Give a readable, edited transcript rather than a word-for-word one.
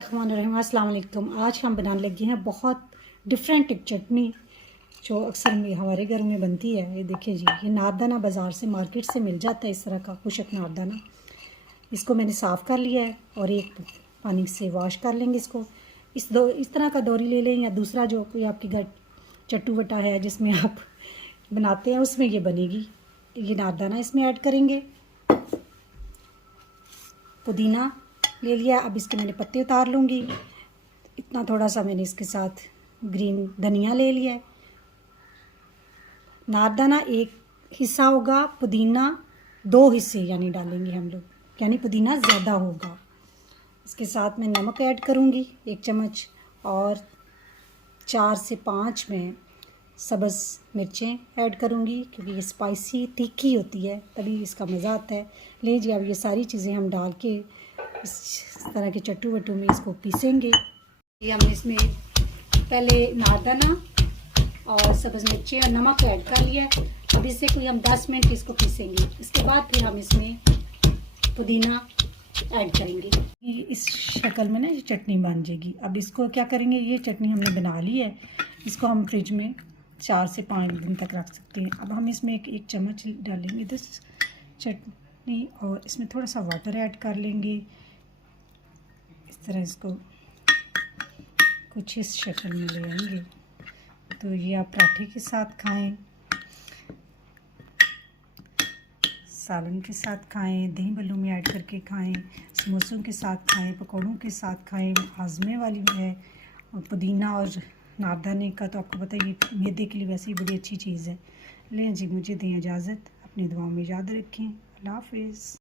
अस्सलाम वालेकुम। आज हम बनाने लगे हैं बहुत डिफरेंट एक चटनी जो अक्सर हमारे घर में बनती है। ये देखिए जी, ये नारदाना बाज़ार से मार्केट से मिल जाता है, इस तरह का खुशक नारदाना। इसको मैंने साफ़ कर लिया है और एक पानी से वॉश कर लेंगे इसको। इस तरह का दौरी ले लें या दूसरा जो कोई आपके घर चट्टू वटा है जिसमें आप बनाते हैं उसमें ये बनेगी। ये नारदाना इसमें ऐड करेंगे। पुदीना ले लिया, अब इसके मैंने पत्ते उतार लूँगी। इतना थोड़ा सा मैंने इसके साथ ग्रीन धनिया ले लिया है। नारदाना एक हिस्सा होगा, पुदीना 2 हिस्से यानी डालेंगे हम लोग, यानी पुदीना ज़्यादा होगा। इसके साथ मैं नमक ऐड करूँगी 1 चम्मच और 4 से 5 में सब्ज़ मिर्चें ऐड करूँगी क्योंकि ये स्पाइसी तीखी होती है, तभी इसका मज़ा आता है। लीजिए, अब ये सारी चीज़ें हम डाल के इस तरह के चट्टू वट्टू में इसको पीसेंगे। ये हमने इसमें पहले नारदाना और सब्ज़ मिर्चें और नमक ऐड कर लिया है। अब इससे कोई हम 10 मिनट इसको पीसेंगे। इसके बाद फिर हम इसमें पुदीना ऐड करेंगे। ये इस शक्ल में ना ये चटनी बन जाएगी। अब इसको क्या करेंगे, ये चटनी हमने बना ली है, इसको हम फ्रिज में 4 से 5 दिन तक रख सकते हैं। अब हम इसमें एक चम्मच डालेंगे दिस चटनी और इसमें थोड़ा सा वाटर ऐड कर लेंगे। इस तरह इसको कुछ इस शक्ल में ले आएंगे। तो ये आप पराठे के साथ खाएं, सालन के साथ खाएं, दही बल्लू में ऐड करके खाएं, समोसों के साथ खाएं, पकौड़ों के साथ खाएं। हाजमे वाली है। और पुदीना और नारदाने का तो आपको पता है, ये मैदे के लिए वैसे ही बड़ी अच्छी चीज़ है। लें जी, मुझे दें इजाज़त। अपनी दुआओं में याद रखें। अल्लाह हाफ़िज़।